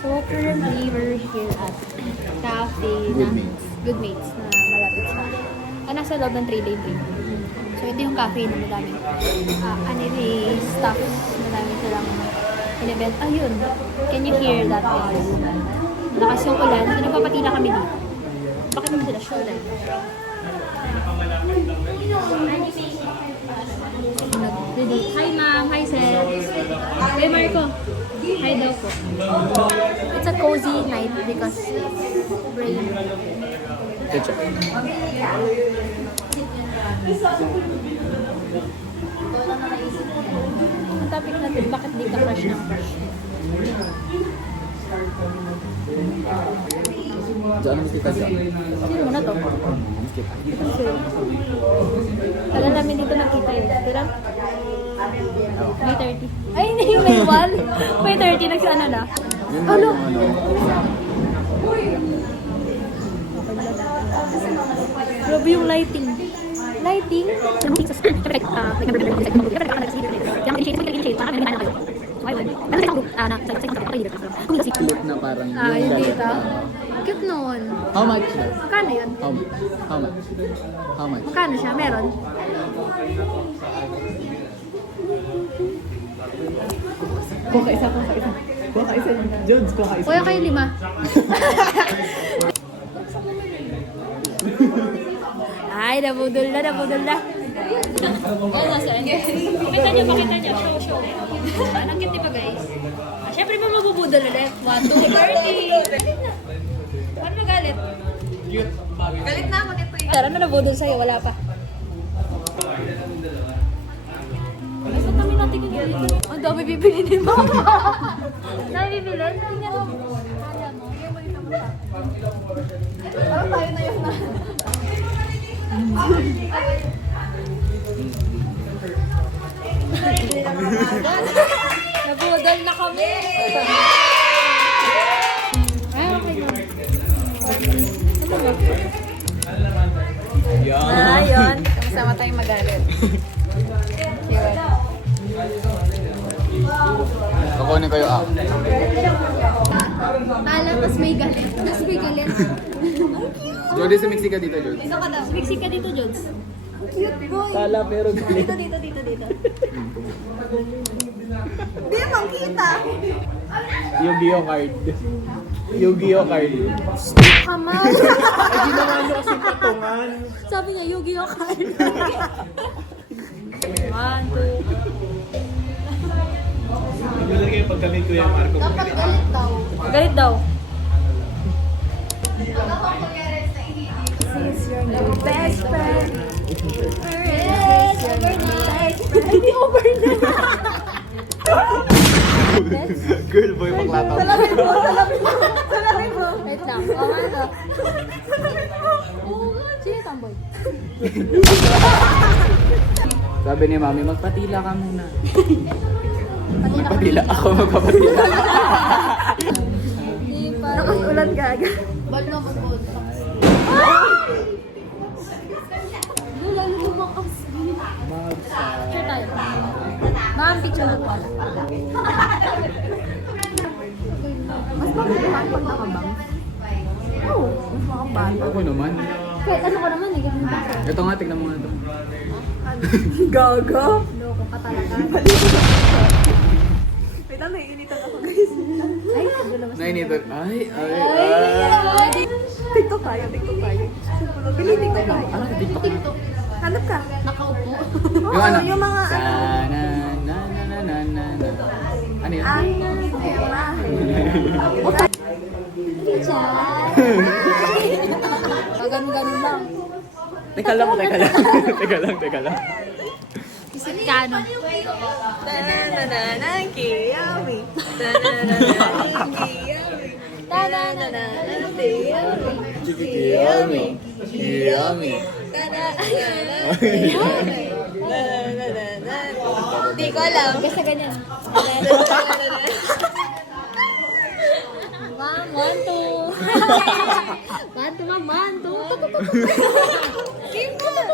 So currently, we're here at cafe na Good Mates na malapit sa nasa loob ng 3 lane ring. So ito yung cafe na madaming anime stuff, madaming silang in-event. Ayun, can you hear that guys? Malakas yung ulan, so nagpapatila kami dito. Bakit naman sila sure lang? Hi ma'am, hi sir. Hey Marco. Hi daw po. It's a cozy night because it's rain. Ketchup. Ang topic natin, bakit di ka crush ng crush? Diyan naman kita dyan. Sino mo na to? Tagal namin dito nakita eh. Kailan? May 30. Ay, hindi yung May 1. May 30, nagsana na. Ano? Grabe yung lighting. Lighting? Cute na parang Ay, yung dito. dagat. Cute noon. How much? Magkano yun? How much? How much? How much? Magkano siya? Meron? Kuha ka isa. Kuha ka isa. Jones, kuha ka isa. Kuya kayo 5. Ay, nabudol na. Pakita niyo. Show. Anong cute ba guys? Siyempre pa mabubudol ulit. 1, 2, 30. Ano magalit? Galit na ako nito Tara na nabudol sa'yo, wala pa. Basta kami natin dito. Ang dami bibili ni Mama. Dami bibili? Tingnan mo. Kala mo. Yung balita mo pa. Parang tayo na yun na. Nabudol na kami. Ay, okay na. Ayun. Kasama tayong magalit. Yun. Kukunin ko yung app. Tala, tas may galit. Jody, sumiksi ka dito, Jody. Isa ka daw. Mixi ka dito, Jones. Cute boy. Tala pero galit. Dito. Hindi naman kita. Yu-Gi-Oh card. Yu-Gi-Oh card. Kamal. Ay, ginawa nyo kasi patungan. Sabi niya, Yu-Gi-Oh card. 1, 2. Wala kayo paggamit ko yung Marco. Dapat galit daw. Galit daw. Since you're my best friend. Yes, over na. Hindi over na. Girl boy, paklataw. Salamin mo. Wait lang. O, ano? Sino yung tomboy? Sabi ni Mami, magpatila ka muna. Pati na Magpatila ako, magpapatila. Hindi pa. Nakasulat ka agad. Bal na ko po. Lalo lumakas. Picture tayo. Ma'am, picture na po. Mas mabubuhan pag nakabang. Oo. Mas makabang. Ako naman. Kahit ano ka naman eh. Ganun ba? Ito nga, tignan mo nga ito. Gago. Loko ka talaga. Wait lang, naiinitan ako guys. Ay, gulo mas. Nainitot. Ay. TikTok tayo. Pili TikTok tayo. Ano ka TikTok na? Hanap ka. Nakaupo. Oo, Yung ano? yung mga ano. Sana, na. Ano yun? Ang Teacher. Ganun-ganun lang. Teka lang. Teka lang. Isip ka, no? Tananana, kiyami. Tananana, kiyami. Kiyami. Di ko alam. Basta ganyan. Ma'am, 1, 2. 1, 2, ma'am, 1, 2. Game na.